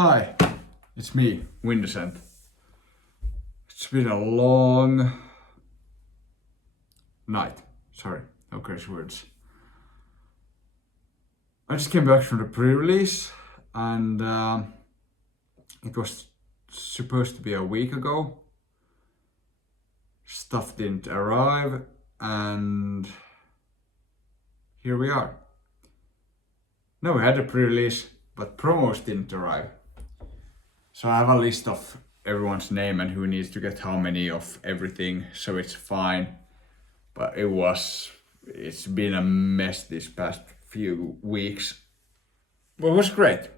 Hi, it's me, Windescent. It's been a long night. Sorry, no curse words. I just came back from the pre-release and it was supposed to be a week ago. Stuff didn't arrive and here we are. No, we had a pre-release, but promos didn't arrive. So I have a list of everyone's name and who needs to get how many of everything, so it's fine. But it's been a mess this past few weeks. But it was great.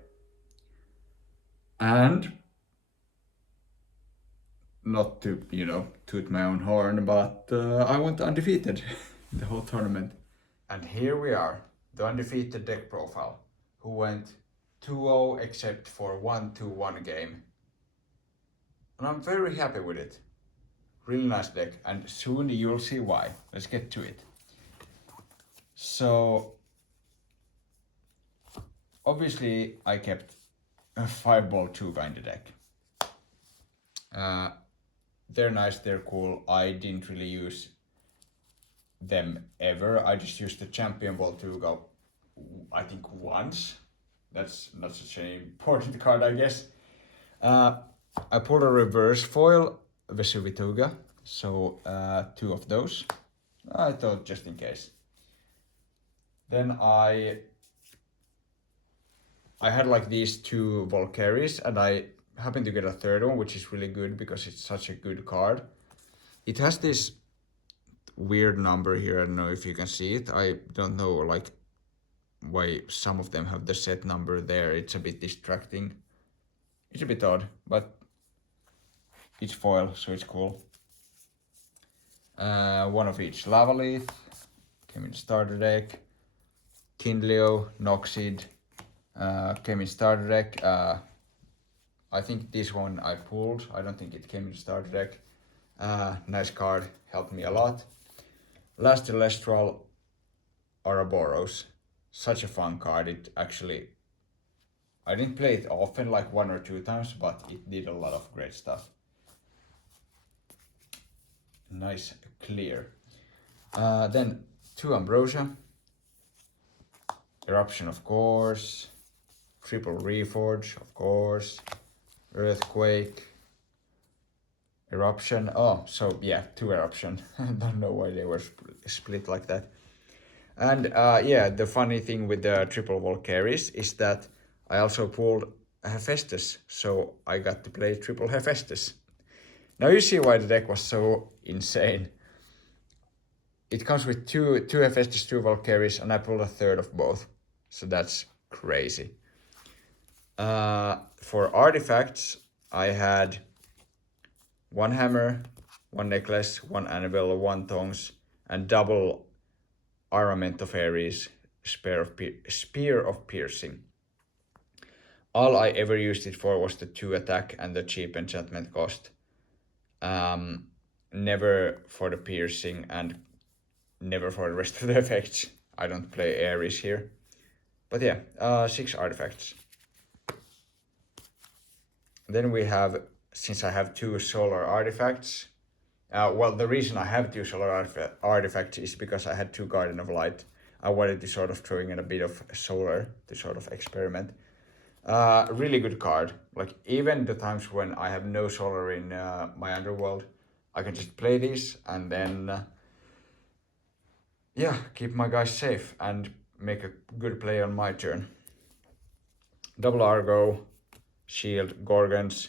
And not to, toot my own horn, but I went undefeated the whole tournament. And here we are, the undefeated deck profile, who went 2-0 except for 1-2-1 game. And I'm very happy with it. Really nice deck, and soon you'll see why. Let's get to it. So, obviously I kept a 5-ball Tuga in the deck. They're nice, they're cool. I didn't really use them ever. I just used the Champion Ball Tuga, I think once. That's not such an important card, I guess. I pulled a reverse foil Vesuvituga, so 2 of those. I thought just in case. Then I had like these 2 Valkyries, and I happened to get a third one, which is really good because it's such a good card. It has this weird number here. I don't know if you can see it. I don't know like why some of them have the set number there. It's a bit distracting. It's a bit odd, but it's foil, so it's cool. 1 of each Lava Leaf came in starter deck. Kindleo, Noxid came in starter deck. I think this one I pulled. I don't think it came in starter deck. Nice card, helped me a lot. Last Celestial Ouroboros. Such a fun card. It actually, I didn't play it often, like 1 or 2 times, but it did a lot of great stuff. Nice clear. Then 2 Ambrosia. Eruption, of course. Triple Reforge, of course. Earthquake. Eruption. Oh, so yeah, 2 Eruption. I don't know why they were split like that. And yeah, the funny thing with the triple Valkyries is that I also pulled Hephaestus, so I got to play triple Hephaestus. Now you see why the deck was so insane. It comes with 2 Hephaestus, 2 Valkyries, and I pulled a third of both. So that's crazy. For artifacts, I had 1 hammer, 1 necklace, 1 anvil, 1 tongs, and double Armament of Ares, Spear of Piercing. All I ever used it for was the 2 attack and the cheap enchantment cost. Never for the piercing and never for the rest of the effects. I don't play Ares here. But yeah, 6 artifacts. Then we have, since I have 2 solar artifacts, well, the reason I have 2 solar artifacts is because I had 2 Guardian of Light. I wanted to sort of throw in a bit of solar to sort of experiment. Really good card. Like even the times when I have no solar in my underworld, I can just play these and then yeah, keep my guys safe and make a good play on my turn. Double Argo, Shield, Gorgons,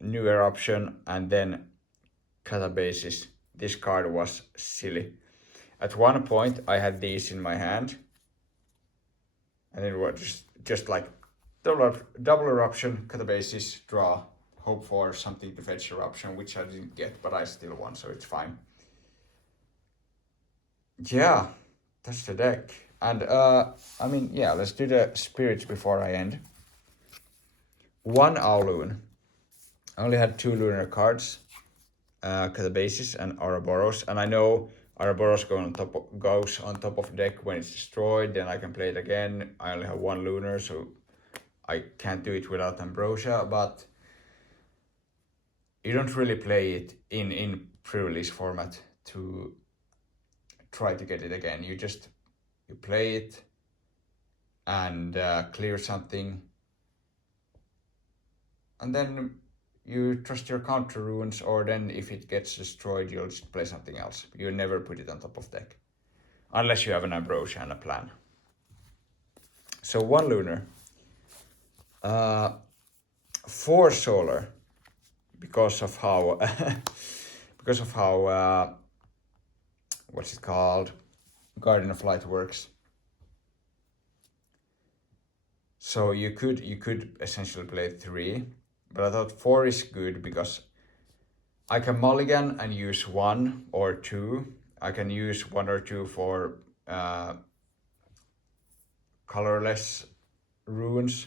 new Eruption, and then Catabasis. This card was silly. At one point I had these in my hand and it was just like double Eruption, Catabasis, draw, hope for something to fetch Eruption, which I didn't get, but I still won, so it's fine. Yeah, that's the deck. And I mean, yeah, let's do the spirits before I end. 1 Owloon. I only had 2 lunar cards, Catabasis and Ouroboros, and I know Ouroboros goes on top of the deck when it's destroyed, then I can play it again. I only have 1 lunar, so I can't do it without Ambrosia, but you don't really play it in pre-release format to try to get it again. You play it and clear something, and then you trust your counter runes, or then if it gets destroyed, you'll just play something else. You never put it on top of deck, unless you have an Ambrosia and a plan. So 1 lunar, 4 solar, because of how what's it called, Guardian of Light works. So you could essentially play 3, but I thought 4 is good because I can mulligan and use 1 or 2. I can use 1 or 2 for colorless runes,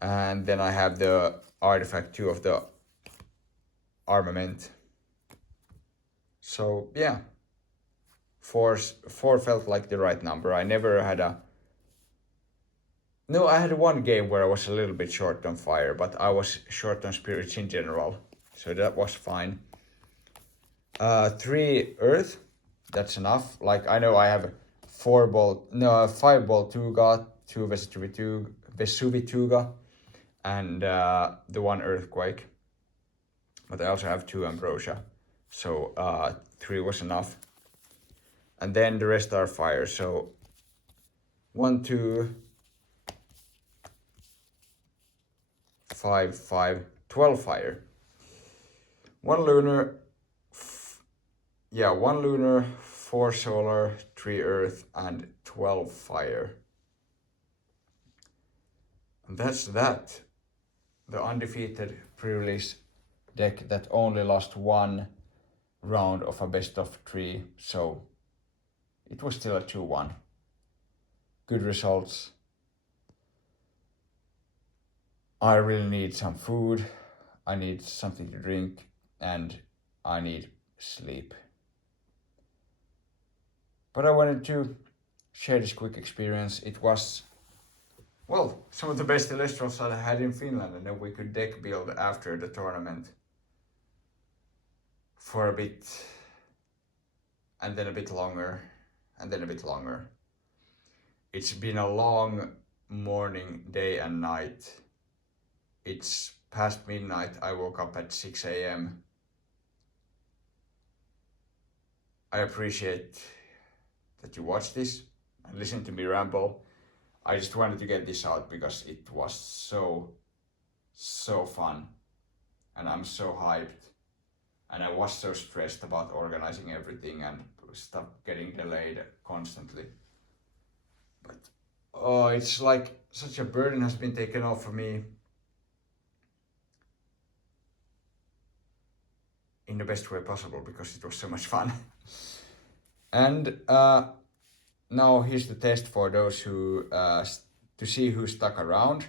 and then I have the artifact 2 of the armament. So yeah, 4 felt like the right number. I never had I had 1 game where I was a little bit short on fire, but I was short on spirits in general, so that was fine. 3 earth, that's enough. Like, I know I have 5 ball Tuga, 2 Vesuvituga, and the 1 earthquake, but I also have 2 Ambrosia, so 3 was enough. And then the rest are fire, so 1, 2, 5, 12 fire. 1 lunar, 1 lunar, 4 solar, 3 earth, and 12 fire. And that's that. The undefeated pre-release deck that only lost 1 round of a best of 3, so it was still a 2-1. Good results. I really need some food, I need something to drink, and I need sleep. But I wanted to share this quick experience. It was, well, some of the best illustrals I had in Finland, and then we could deck build after the tournament for a bit, and then a bit longer, and then a bit longer. It's been a long morning, day and night. It's past midnight. I woke up at 6 a.m. I appreciate that you watched this and listen to me ramble. I just wanted to get this out because it was so fun, and I'm so hyped, and I was so stressed about organizing everything and stuff getting delayed constantly. But it's like such a burden has been taken off for me in the best way possible because it was so much fun. And now here's the test for those who to see who stuck around.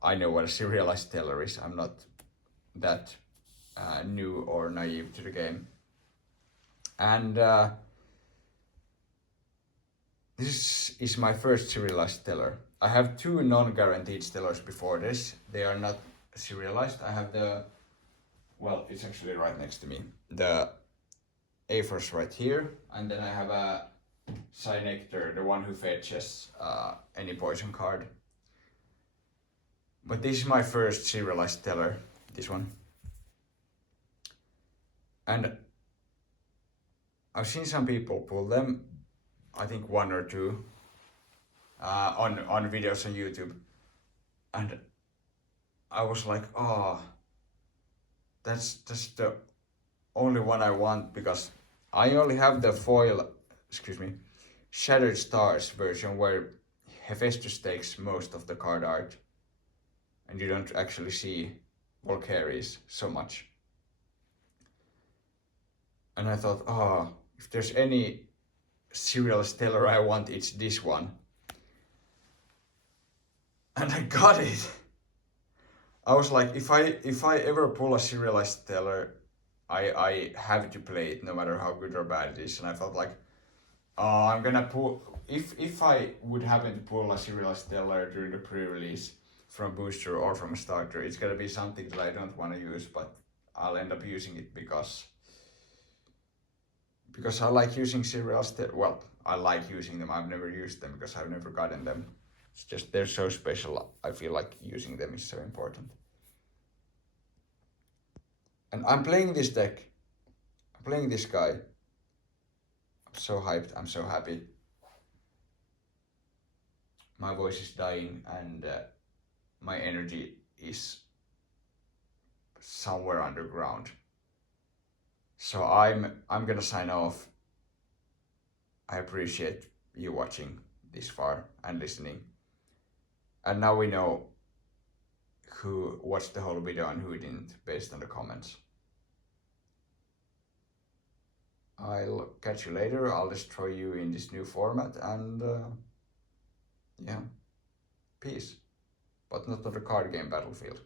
I know what a serialized teller is. I'm not that new or naive to the game. And this is my first serialized teller. I have 2 non-guaranteed stellars before this. They are not serialized. I have well, it's actually right next to me. The Aphors right here, and then I have a Cynector, the one who fetches any poison card. But this is my first serialized teller, this one. And I've seen some people pull them, I think 1 or 2, on videos on YouTube. And I was like, oh, that's the only one I want, because I only have the foil, Shattered Stars version where Hephaestus takes most of the card art and you don't actually see Valkyries so much. And I thought, oh, if there's any serial stellar I want, it's this one. And I got it. I was like, if I ever pull a serialized stellar, I have to play it no matter how good or bad it is. And I felt like I'm gonna pull, if I would happen to pull a serial stellar during the pre-release from booster or from a starter, it's gonna be something that I don't want to use, but I'll end up using it because I like using serial stellar. Well, I like using them. I've never used them because I've never gotten them. It's just they're so special. I feel like using them is so important. And I'm playing this deck. I'm playing this guy. I'm so hyped. I'm so happy. My voice is dying and my energy is somewhere underground. So I'm gonna sign off. I appreciate you watching this far and listening. And now we know who watched the whole video and who didn't based on the comments. I'll catch you later. I'll destroy you in this new format and yeah, peace. But not on the card game battlefield.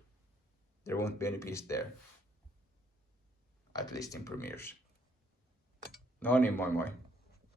There won't be any peace there. At least in premieres. No niin, moi moi.